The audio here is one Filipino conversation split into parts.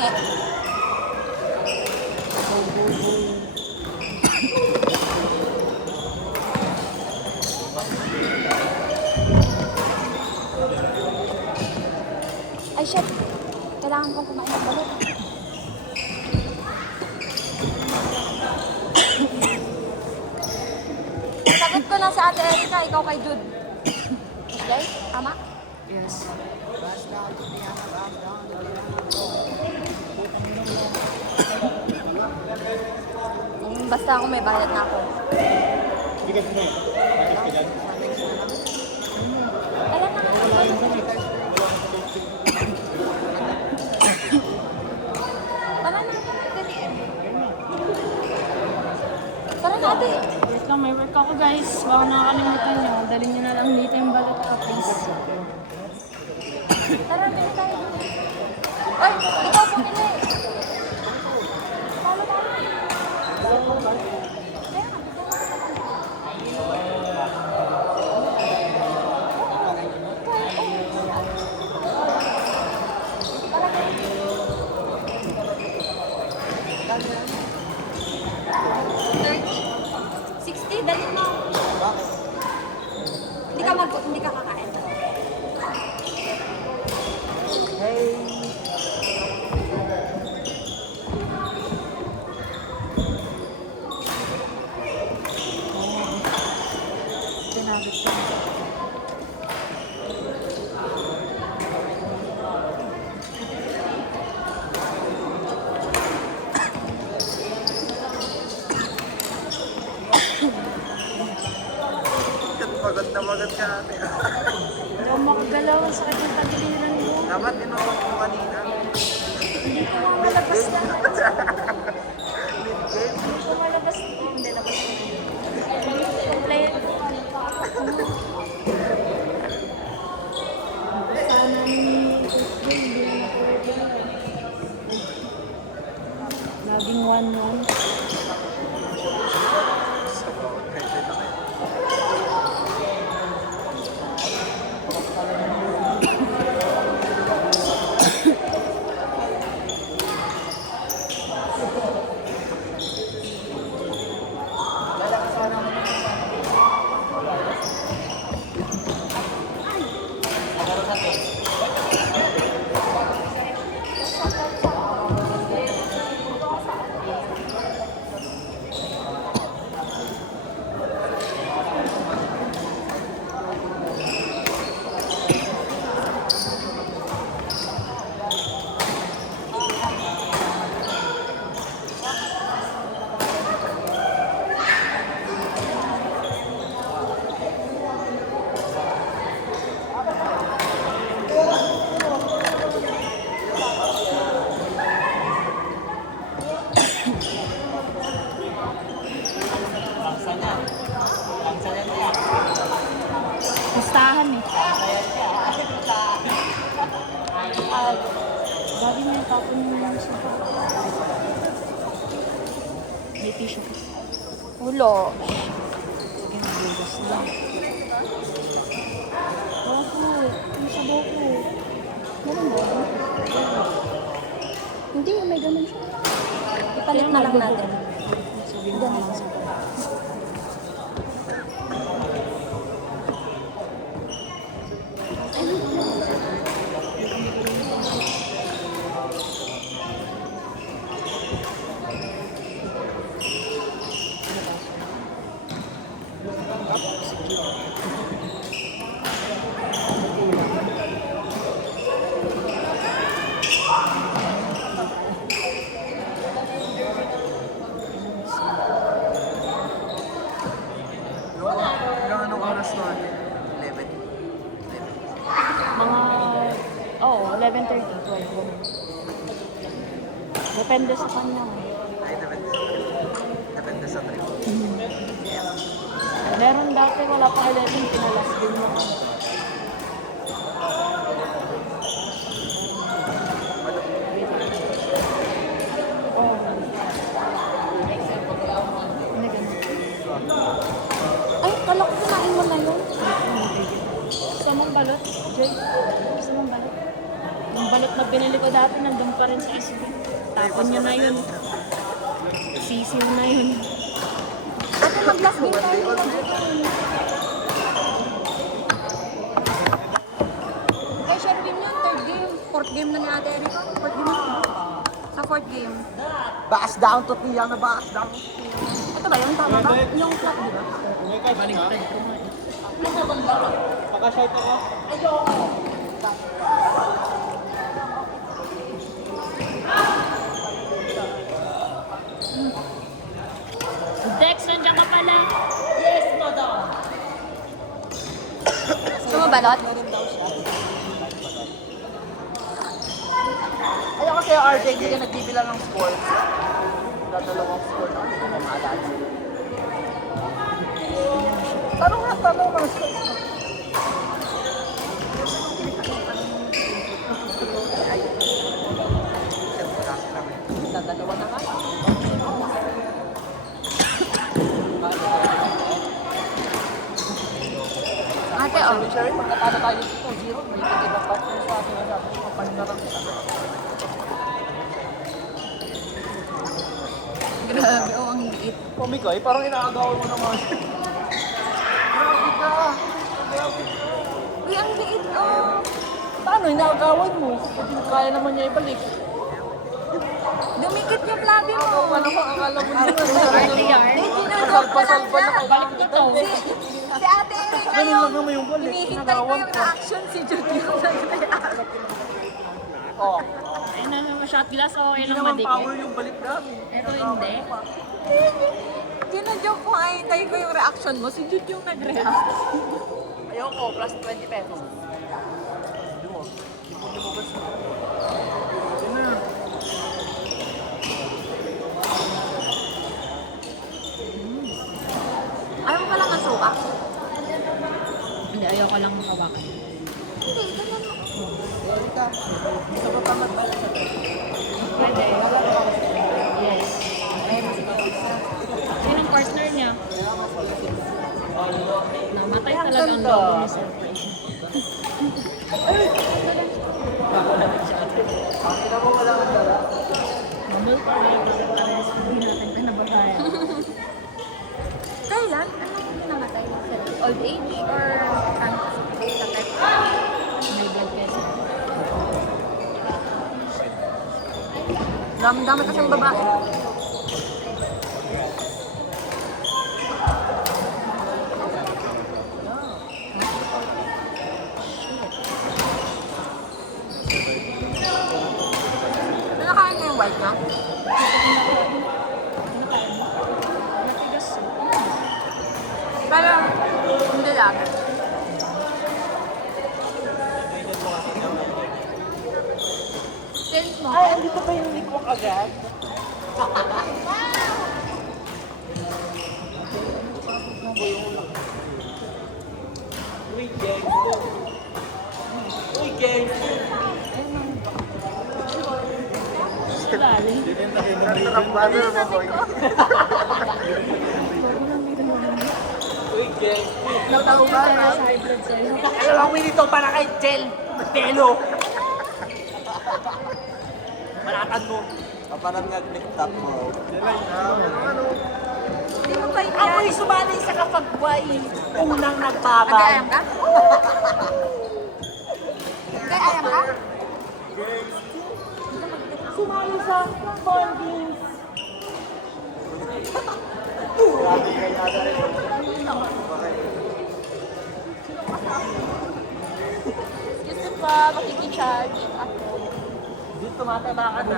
hingi. Ay, shit. Kailangan kong kumain ng balot. Sagot ko na sa Ate Erika, ikaw kay Jude. Okay? Tama? Yes. Basta ako may bayad na ako. Bigat mo eh. Bakit ka dyan? Kaya na nga. Tara na. Tara na, ate. Wait lang, may work ako guys. Baka nakakalimutan nyo. Dalhin nyo na lang dito yung balot ko, please. Tara, bili tayo. Ay, ikaw po nila eh. Talo tayo. Kaya nga, dali mo. Hindi ka kakain. Tinagod ko. Pagod ka ate. Hindi ako makagalaw. Ang sakit ng tagiliran mo. Dapat tinawag mo kanina. Hindi ko malabas na. Hindi ko malabas na. Hindi, labas na. Complain ko. Sana ni Tuesday, hindi na pwede. Laging 1-1. Pustahan eh. Babi mo yung tapon mo yung sopa. May tissue ko. Ulo. Sige, maglugas na. Boko. Ano sa boko? Meron ba? Hindi, may ganun siya. Ipalit na lang natin. Sabihin ko lang sa Hanggang anong oras to ate? 11? 11:30, 12. Depende sa kanya. Ay, depende sa trip. Meron dati, wala pa 11, pinalas din mo. Oh. Ano ganun? Ay, kala ko kumain mo na yun. Gusto mong balot? Jay? Gusto mong balot? Yung balot wallet na binili ko dati, nandun pa rin sa SB. Tapon nyo na yun. Sisiw na yun. Ate, mag-last game tayo. Kay Sherwin yun, third game. Fourth game na ni Ate Erika. Fourth game na. Sa fourth game. Baas down to Tia na baas down. Ito ba yun? Tama ba? Yung flat, di ba? Paka-short ako. Dex, nandiyan ka pala. Gusto mo balot? Ayaw kasi yung RJ, hindi ka nagbibilang ng score. Dadalawang score na. Hindi ko na maalala. Tanong ng score. Dadalawa na nga. Ate, oh. Sherry, pagkatalo tayo dito, 0. May iba partner sa akin na sabi. Kapanin na lang. Grabe, oh, ang liit. Pumikoy, parang inaagawan mo naman. Grabe ka. Uy, ang liit, oh. Paano inaagawan mo? Kasi kaya naman niya ibalik. Dumikit yung labi mo. Ano ko, akala mo na. Arte yarn. Hindi, ginagawa pa lang Pasal-pasal siya. Balik ko to. Si Ate Erika Ganun lang naman yung balik. hinihintay ko yung reaction si Judy yung nag-react. Oh, Ayun na naman shot glass o hindi ilang naman power madikit. yung balik namin. Ito hindi. Ginajoke ko, ay hintay ko yung reaction mo. Si Judy yung nag-react. Ayoko, plus 20 pesos. Ayaw mo palang ang suka? Hindi, ayoko lang makawakan. Hindi, ganyan mo. Erika, gusto mo pa magbayad sa Pwede. Yes. Sinong partner niya? Namatay talaga ang logo ni Sir Fresh. Pakita mo wala ang dala. Mamulta na yung parehas. Hindi natin pinabatayan. Kailan? Anong pinamatay? Old age or cancer? May blood cancer. Dami kasing babae. Nakain na yung white na? Matigas. Pero, hindi lang. Sense mo? Ay, andito ba yung likwak agad? Uy, gang. Uy, gang. Lalim. Brother mo, boy. Uy, gang. Nataw ba? Sa high blood cell. Dalawang minito para kay Jel. Telo. Malatan mo. Kapanan nga click-top mo. Hindi mo ba Ako'y yan? sumali sa kapagway. Unang nagbabay. Mag-ayam ka? Mag-ayam ka? Sumali sa Bondings. Excuse me po, makikicharge ako. Dito tumataba ka na.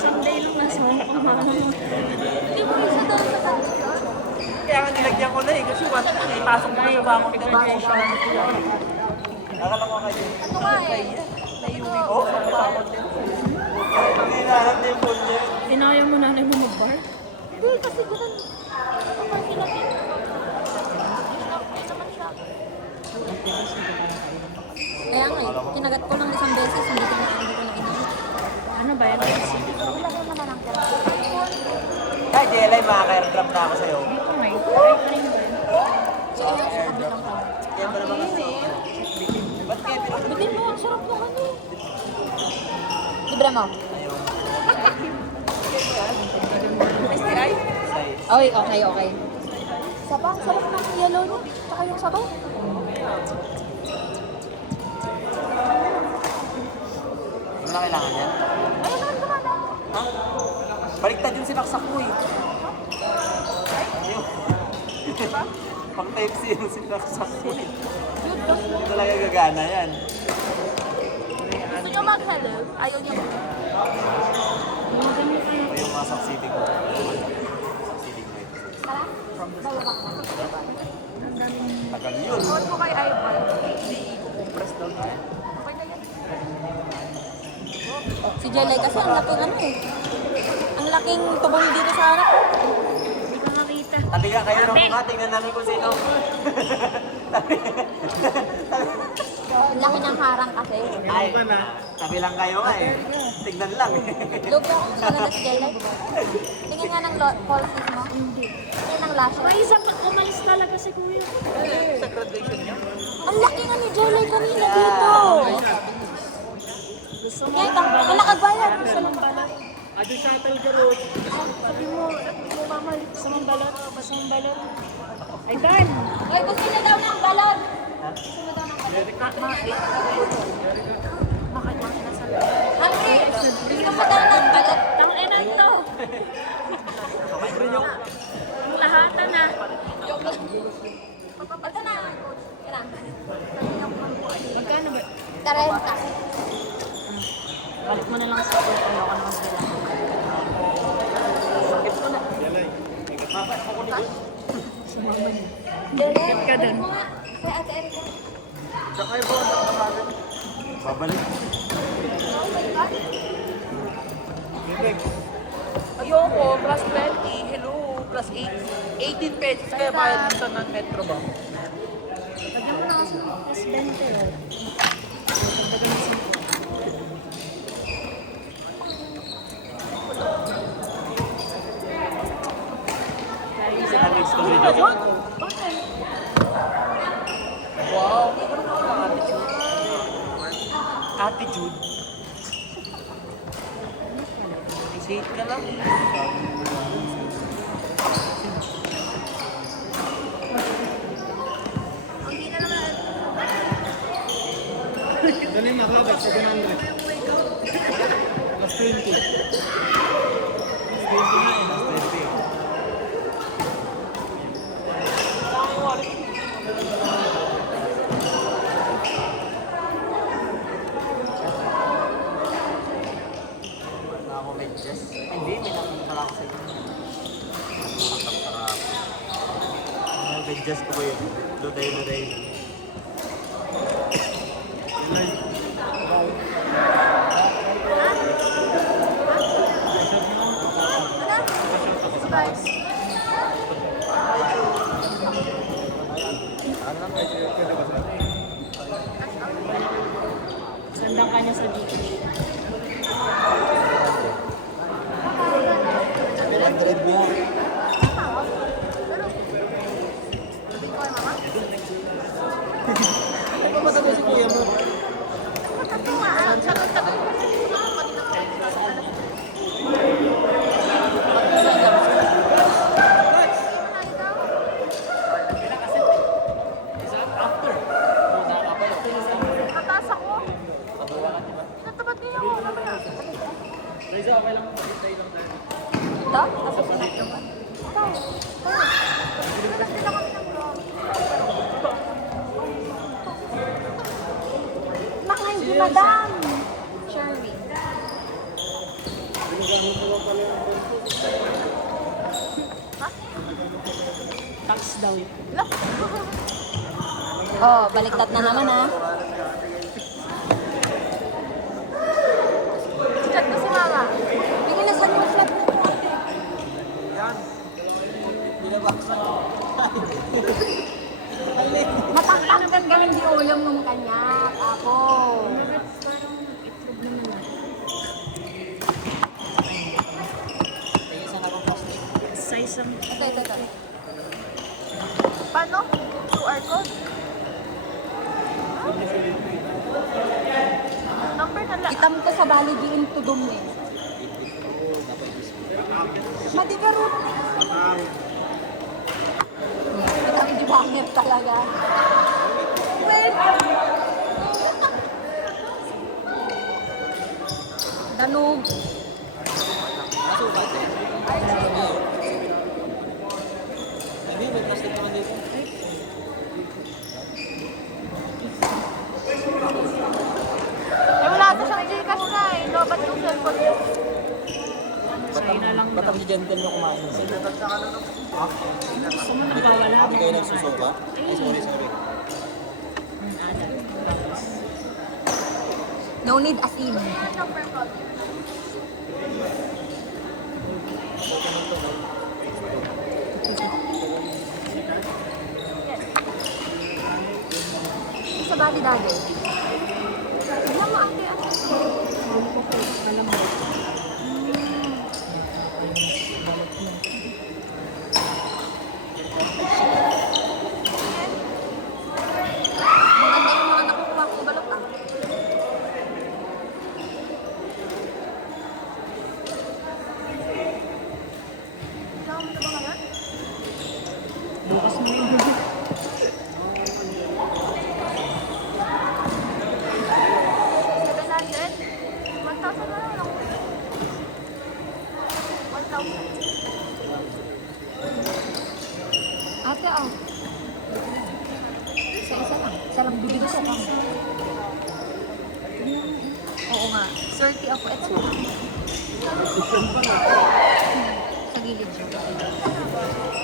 Sunday lang nasa Hong Kong ako. Hindi mo isa doon sa kanila. Kaya nga nilagyan ko na eh. Kasi ipasok mo na sa bangko. Akala ko kayo. Ano nga eh? Naiuwi ko. Hinahanap na yung budget. Tinaya mo nanay mo mag-bar? Hindi, kasi ganun. Kapag kinapin. Naman siya. Kaya nga eh, kinagat ko ng isang beses, hindi ko na inulit. Ano ba yan? Ilagay mo na lang ka. Kaya Jelay, makaka-airdrop na ako sa'yo. Dito may. Ay, kanina ba yun? Si Aya sa kabilang ka. Kaya ba naman kasi? Ba't kaya Bitin mo, ang sarap ng ano eh. Libre mo. STI? Okay, okay, okay. Sabang, sarap ng yellow niya. Tsaka yung sabaw. Ano na kailangan yan? Ayun, naman na. Ha? Baliktad yung sinaksak mo eh. Ayun. Pang type C yung sinaksak mo eh. Hindi talaga gagana yan. Gusto nyo mag-hello? Ayaw niya mag O yung mga succeeding mo. Succeeding mo ito. Tara, bababa ka na. Tagal yun. Huwag mo kay iPad. Hindi i-compress daw niya. Okay na yan. Si Jelay kasi ang laking ano eh. Ang laking tubong dito sa harap. Hindi ko nakita. Halika kayo ng mga, tingnan namin kung sino. Ang laki niyang harang kasi. Ay, tabi lang kayo nga eh. Tignan lang eh. Loob mo kung saan na si Jelay. Tingin nga ng policies mo. Hindi. Tingin ng lashes. May isa pag umalis talaga si Kuya. Sa graduation niya. Ang laki nga ni Jelay kanina dito. Gusto mo Kaya wala kagbayad. gusto mong balot? Sabi mo, mama, gusto mong balot? Gusto mong balot? Ay, Dan! Uy, gusto niya daw ng balon. Gusto mo daw ng balon. Hungry. Gusto mo daw ng balon. Tangina to! Ang lahatan na. Ito na. Kaya. Magkano ba? 30. Balik mo na lang sa ako. Ayoko na magbilang. Sakit mo na. Jelay, ka dun. mo nga. Kaya Ate Erika. Tsaka yung bawang babalik. Ayoko, plus 20. Hello, plus 18 pesos. Kaya bayad mo sa non-metro ba? Lagyan mo na kasi plus 20. Pagdagan mo 5. Wow, attitude. Isate ka lang. Dali na agad, 700. Plus 20. Plus 20 na eh. Plus 20. Na ako medyas. Hindi, may nakita ako sa inyo. Medyas ko ba yun? Luday. Sandang ka niya sa beach. Matagal si kuya mo. Mataas ako. Natapat niya ako. Reza, okay lang. Stay lang tayo. Ito? Tapos sinakto mo? Ito. Nagdala kami ng vlog. Mga hindi madam. Sherwin. Tax daw yun. Oh, baliktad na naman ha. Chat ko si mama. Bigyan na saan yung flat mo. Matangtang galing di ulam ng kanya. Ako. Parang itlog naman. Size ang Ito. Paano? QR code. Number na lang. Itam ko sa bali diin tudong eh. Madigaro na eh. Ang dibangir talaga. Well, Danog. Sabi, may plastic naman dito. Eh, wala to siyang Gcash na eh. Lobat yung cellphone niya. Sa'yo na lang Ba't daw. ang gentle nyo kumain? Gusto mo nagkawala. Hindi kayo nagsusuka? Ay, sorry. Adam. No need asin. Sa bali dati. Tignan mo ate ate. Alam mo. Maganda yung mga nakukuha kong balot ah. Kasama mo na ba ngayon? Bukas mo yun. 700? 1,000 na lang ako. 1,000. Ate ah. Isa lang. Isa lang bibili ko lang. Oo nga. 30 ako. Ito lang. Sa gilid siya.